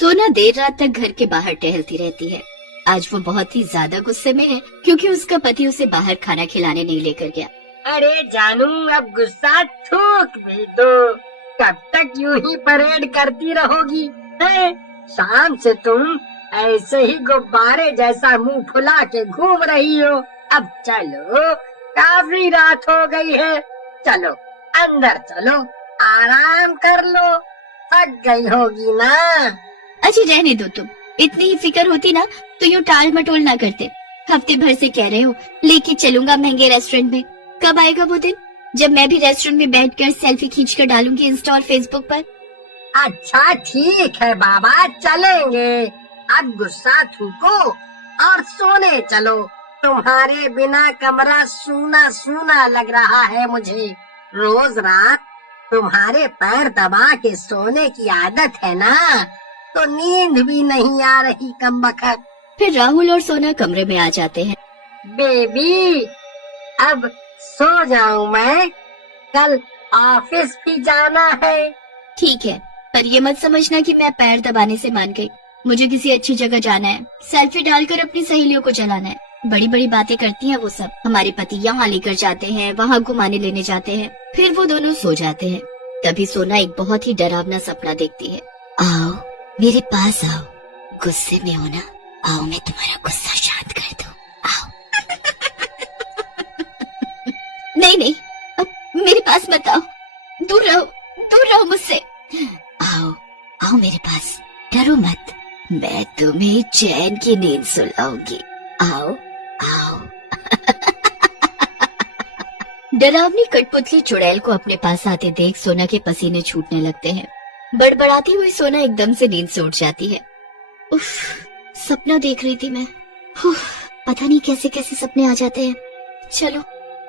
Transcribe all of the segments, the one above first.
सोना देर रात तक घर के बाहर टहलती रहती है। आज वो बहुत ही ज्यादा गुस्से में है क्योंकि उसका पति उसे बाहर खाना खिलाने नहीं लेकर गया। अरे जानू, अब गुस्सा थूक भी दो। कब तक यूं ही परेड करती रहोगी? है? शाम से तुम ऐसे ही गुब्बारे जैसा मुंह फुला के घूम रही हो। अब चलो, काफी रात हो गई है। चलो अंदर चलो, आराम कर लो। थक गई होगी ना। अजी रहने दो, तुम इतनी ही फिक्र होती ना तो यूँ टाल मटोल ना करते। हफ्ते भर से कह रहे हो लेके चलूंगा महंगे रेस्टोरेंट में। कब आएगा वो दिन जब मैं भी रेस्टोरेंट में बैठकर सेल्फी खींच कर डालूंगी इंस्टा और फेसबुक पर? अच्छा ठीक है बाबा, चलेंगे। अब गुस्सा थूको और सोने चलो। तुम्हारे बिना कमरा सूना सूना लग रहा है मुझे। रोज रात तुम्हारे पैर दबा के सोने की आदत है ना, तो नींद भी नहीं आ रही कमबख्त। फिर राहुल और सोना कमरे में आ जाते हैं। बेबी, अब सो जाऊं मैं, कल ऑफिस भी जाना है। ठीक है, पर ये मत समझना कि मैं पैर दबाने से मान गई। मुझे किसी अच्छी जगह जाना है, सेल्फी डालकर अपनी सहेलियों को जलाना है। बड़ी बड़ी बातें करती हैं वो सब। हमारे पति यहाँ लेकर जाते हैं, वहाँ घुमाने लेने जाते हैं, फिर वो दोनों सो जाते हैं। तभी सोना एक बहुत ही डरावना सपना देखती है। आओ मेरे पास आओ, गुस्से में हो ना, आओ मैं तुम्हारा गुस्सा शांत कर दूं, आओ। नहीं नहीं, अब मेरे पास मत आओ, दूर रहो मुझसे। आओ आओ मेरे पास, डरो मत, मैं तुम्हें चैन की नींद सुलाऊंगी। आओ आओ। डरावनी कठपुतली चुड़ैल को अपने पास आते देख सोना के पसीने छूटने लगते हैं। बड़बड़ाती हुई सोना एकदम से नींद से उठ जाती है। उफ, सपना देख रही थी मैं। पता नहीं कैसे कैसे सपने आ जाते हैं। चलो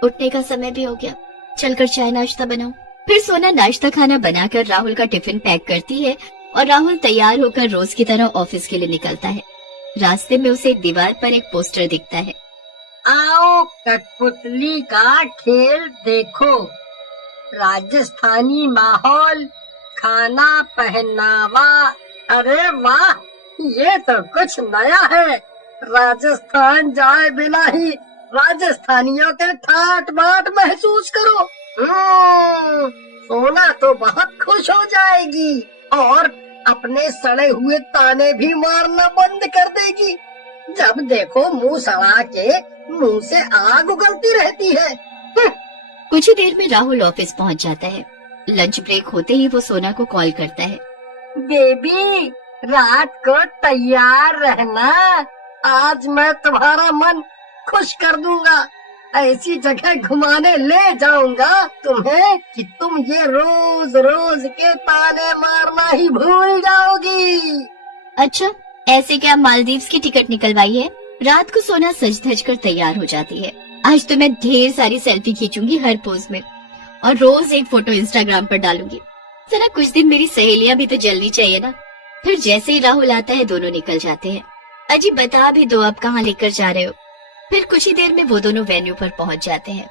उठने का समय भी हो गया, चलकर चाय नाश्ता बनाओ। फिर सोना नाश्ता खाना बनाकर राहुल का टिफिन पैक करती है और राहुल तैयार होकर रोज की तरह ऑफिस के लिए निकलता है। रास्ते में उसे एक दीवार पर एक पोस्टर दिखता है। आओ कठपुतली का खेल देखो, राजस्थानी माहौल, खाना पहनावा। अरे वाह, ये तो कुछ नया है। राजस्थान जाए बिना ही राजस्थानियों के ठाट बाट महसूस करो। सोना तो बहुत खुश हो जाएगी और अपने सड़े हुए ताने भी मारना बंद कर देगी। जब देखो मुंह सड़ा के मुंह से आग उगलती रहती है। कुछ ही देर में राहुल ऑफिस पहुंच जाता है। लंच ब्रेक होते ही वो सोना को कॉल करता है। बेबी, रात को तैयार रहना, आज मैं तुम्हारा मन खुश कर दूंगा। ऐसी जगह घुमाने ले जाऊंगा तुम्हें कि तुम ये रोज रोज के ताने मारना ही भूल जाओगी। अच्छा, ऐसे क्या मालदीव्स की टिकट निकलवाई है? रात को सोना सज धज कर तैयार हो जाती है। आज तो मैं ढेर सारी सेल्फी खींचूंगी हर पोज में और रोज एक फोटो इंस्टाग्राम पर डालूंगी। जरा कुछ दिन मेरी सहेलियां भी तो जलनी चाहिए ना। फिर जैसे ही राहुल आता है दोनों निकल जाते हैं। अजी बता भी दो आप कहाँ लेकर जा रहे हो? फिर कुछ ही देर में वो दोनों वेन्यू पर पहुंच जाते हैं।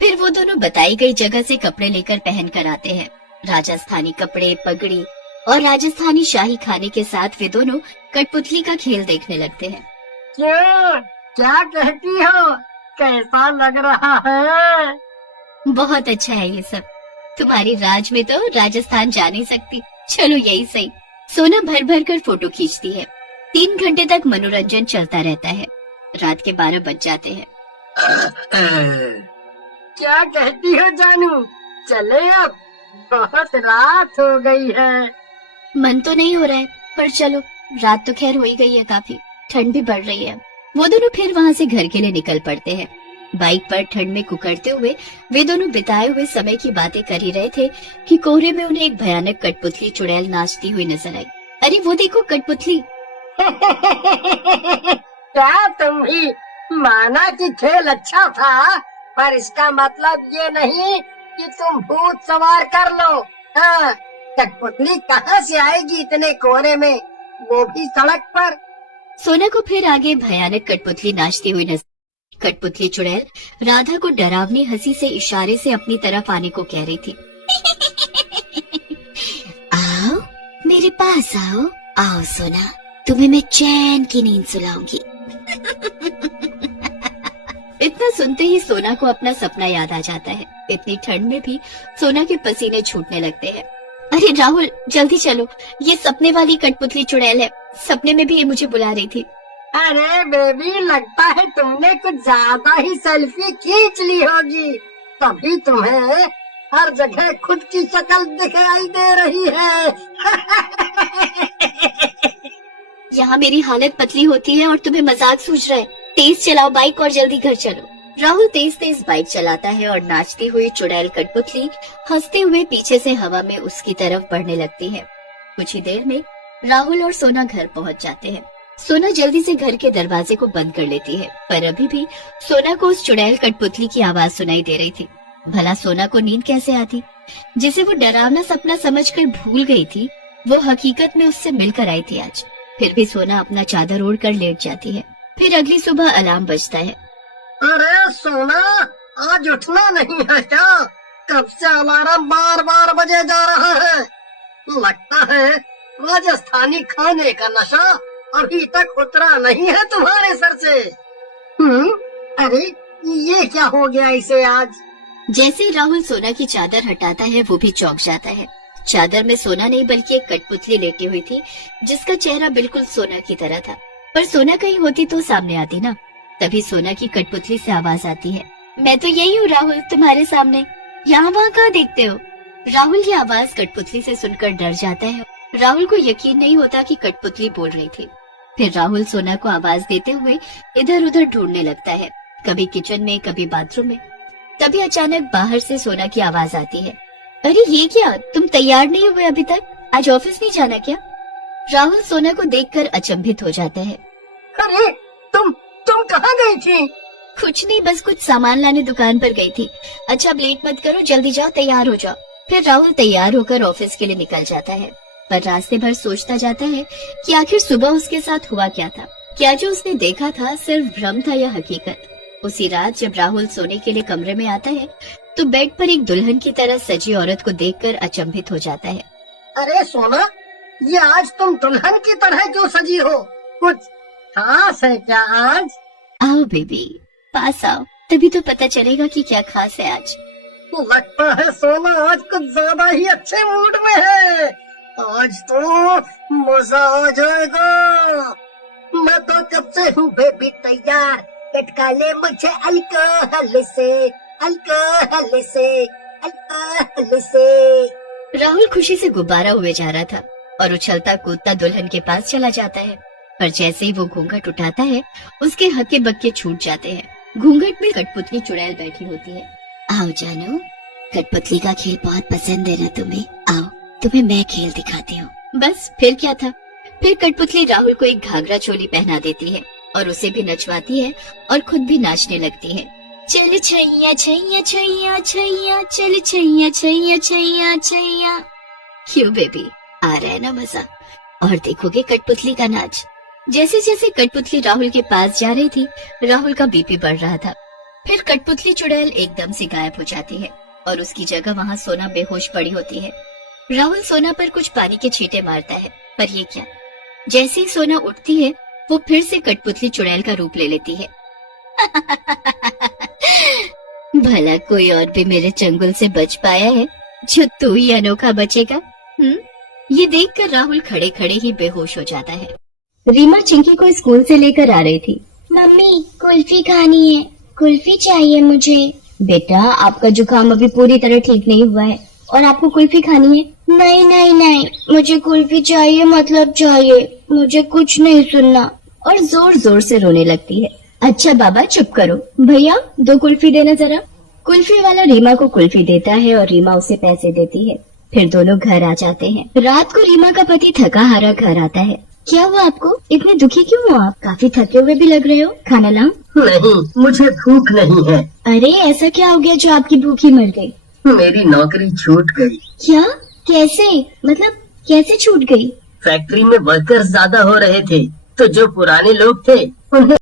फिर वो दोनों बताई गई जगह से कपड़े लेकर पहन कर आते हैं। राजस्थानी कपड़े, पगड़ी और राजस्थानी शाही खाने के साथ वे दोनों कठपुतली का खेल देखने लगते हैं। क्यों, क्या कहती हो? कैसा लग रहा है? बहुत अच्छा है ये सब। तुम्हारी राज में तो राजस्थान जा नहीं सकती। चलो यही सही। सोना भर भर कर फोटो खींचती है। 3 घंटे तक मनोरंजन चलता रहता है। रात के 12 बज जाते हैं। क्या कहती हो जानू? चले अब, बहुत रात हो गई है। मन तो नहीं हो रहा है, पर चलो, रात तो खैर हो ही गई है काफी, ठंड भी बढ़ रही है। वो दोनों फिर वहाँ से घर के लिए निकल पड़ते हैं। बाइक पर ठंड में कुकड़ते हुए वे दोनों बिताए हुए समय की बातें कर ही रहे थे कि कोहरे में उन्हें एक भयानक कठपुतली चुड़ैल नाचती हुई नजर आई। अरे वो देखो कठपुतली। क्या तुम भी माना कि खेल अच्छा था, पर इसका मतलब ये नहीं कि तुम भूत सवार कर लो। हाँ, कठपुतली कहाँ से आएगी इतने कोहरे में, वो भी सड़क पर? सोना को फिर आगे भयानक कठपुतली नाचती हुई नजर। कठपुतली चुड़ैल राधा को डरावनी हंसी से इशारे से अपनी तरफ आने को कह रही थी। आओ मेरे पास आओ, आओ सोना, तुम्हें मैं चैन की नींद सुलाऊंगी। इतना सुनते ही सोना को अपना सपना याद आ जाता है। इतनी ठंड में भी सोना के पसीने छूटने लगते हैं। अरे राहुल, जल्दी चलो, ये सपने वाली कठपुतली चुड़ैल है। सपने में भी ये मुझे बुला रही थी। अरे बेबी, लगता है तुमने कुछ ज्यादा ही सेल्फी खींच ली होगी, तभी तुम्हें हर जगह खुद की शक्ल दिखाई दे रही है। यहाँ मेरी हालत पतली होती है और तुम्हें मजाक सूझ रहा है। तेज चलाओ बाइक और जल्दी घर चलो। राहुल तेज तेज बाइक चलाता है और नाचती हुई चुड़ैल कठपुतली हंसते हुए पीछे से हवा में उसकी तरफ बढ़ने लगती है। कुछ ही देर में राहुल और सोना घर पहुँच जाते हैं। सोना जल्दी से घर के दरवाजे को बंद कर लेती है, पर अभी भी सोना को उस चुड़ैल कठपुतली की आवाज सुनाई दे रही थी। भला सोना को नींद कैसे आती? जिसे वो डरावना सपना समझकर भूल गई थी, वो हकीकत में उससे मिलकर आई थी आज। फिर भी सोना अपना चादर ओढ़कर लेट जाती है। फिर अगली सुबह अलार्म बजता है। अरे सोना, आज उठना नहीं है क्या? कब से अलार्म बार बार बजे जा रहा है। लगता है राजस्थानी खाने का नशा अभी तक उतरा नहीं है तुम्हारे सर से। अरे ये क्या हो गया इसे आज? जैसे ही राहुल सोना की चादर हटाता है, वो भी चौंक जाता है। चादर में सोना नहीं बल्कि एक कठपुतली लेटी हुई थी, जिसका चेहरा बिल्कुल सोना की तरह था। पर सोना कहीं होती तो सामने आती ना। तभी सोना की कठपुतली से आवाज आती है, मैं तो यही हूँ राहुल, तुम्हारे सामने। यहाँ वहाँ कहाँ देखते हो? राहुल की आवाज कठपुतली से सुनकर डर जाता है। राहुल को यकीन नहीं होता कि कठपुतली बोल रही थी। फिर राहुल सोना को आवाज देते हुए इधर उधर ढूंढने लगता है, कभी किचन में, कभी बाथरूम में। तभी अचानक बाहर से सोना की आवाज आती है, अरे ये क्या, तुम तैयार नहीं हुए अभी तक? आज ऑफिस नहीं जाना क्या? राहुल सोना को देखकर अचंभित हो जाता है। अरे तुम कहाँ गई थी? कुछ नहीं, बस कुछ सामान लाने दुकान पर गई थी। अच्छा अब लेट मत करो, जल्दी जाओ, तैयार हो जाओ। फिर राहुल तैयार होकर ऑफिस के लिए निकल जाता है, पर रास्ते भर सोचता जाता है कि आखिर सुबह उसके साथ हुआ क्या था। क्या जो उसने देखा था सिर्फ भ्रम था या हकीकत? उसी रात जब राहुल सोने के लिए कमरे में आता है, तो बेड पर एक दुल्हन की तरह सजी औरत को देखकर अचंभित हो जाता है। अरे सोना, ये आज तुम दुल्हन की तरह क्यों सजी हो? कुछ खास है क्या आज? आओ बेबी, पास आओ, तभी तो पता चलेगा कि क्या खास है आज। लगता है सोना आज कुछ ज्यादा ही अच्छे मूड में है। आज तो मजा आ जाएगा। मैं तो कब से हूँ बेबी तैयार। लटका ले मुझे अल्कोहल से, अल्कोहल से, अल्कोहल से। राहुल खुशी से गुब्बारा हुए जा रहा था और उछलता कूदता दुल्हन के पास चला जाता है, पर जैसे ही वो घूंघट उठाता है, उसके हक्के बक्के छूट जाते हैं। घूंघट में कठपुतली चुड़ैल बैठी होती है। आओ जानो, कठपुतली का खेल बहुत पसंद है ना तुम्हें? आओ, तुम्हें मैं खेल दिखाती हूँ। बस फिर क्या था? फिर कठपुतली राहुल को एक घाघरा चोली पहना देती है और उसे भी नचवाती है और खुद भी नाचने लगती है। चल छैया छैया छैया छैया, चल छैया छैया छैया छैया। क्यों बेबी, आ रहा है ना मजा? और देखोगे कठपुतली का नाच। जैसे जैसे कठपुतली राहुल के पास जा रही थी, राहुल का बीपी बढ़ रहा था। फिर कठपुतली चुड़ैल एकदम से गायब हो जाती है और उसकी जगह वहाँ सोना बेहोश पड़ी होती है। राहुल सोना पर कुछ पानी के छींटे मारता है, पर ये क्या? जैसे ही सोना उठती है, वो फिर से कठपुतली चुड़ैल का रूप ले लेती है। भला कोई और भी मेरे चंगुल से बच पाया है जो तू ही अनोखा बचेगा? ये देखकर राहुल खड़े खड़े ही बेहोश हो जाता है। रीमा चिंकी को स्कूल से लेकर आ रही थी। मम्मी, कुल्फी खानी है, कुल्फी चाहिए मुझे। बेटा, आपका जुकाम अभी पूरी तरह ठीक नहीं हुआ है और आपको कुल्फी खानी है? नहीं नहीं नहीं, मुझे कुल्फी चाहिए, मतलब चाहिए, मुझे कुछ नहीं सुनना। और जोर जोर से रोने लगती है। अच्छा बाबा चुप करो, भैया 2 कुल्फी देना जरा। कुल्फी वाला रीमा को कुल्फी देता है और रीमा उसे पैसे देती है। फिर दोनों घर आ जाते हैं। रात को रीमा का पति थका हारा घर आता है। क्या हुआ आपको? इतने दुखी क्यों हो आप? काफी थके हुए भी लग रहे हो। खाना लाऊं? नहीं, मुझे भूख नहीं है। अरे ऐसा क्या हो गया जो आपकी भूखी मर गई? मेरी नौकरी छूट गई। क्या? कैसे? मतलब कैसे छूट गई? फैक्ट्री में वर्कर्स ज्यादा हो रहे थे, तो जो पुराने लोग थे उन्हें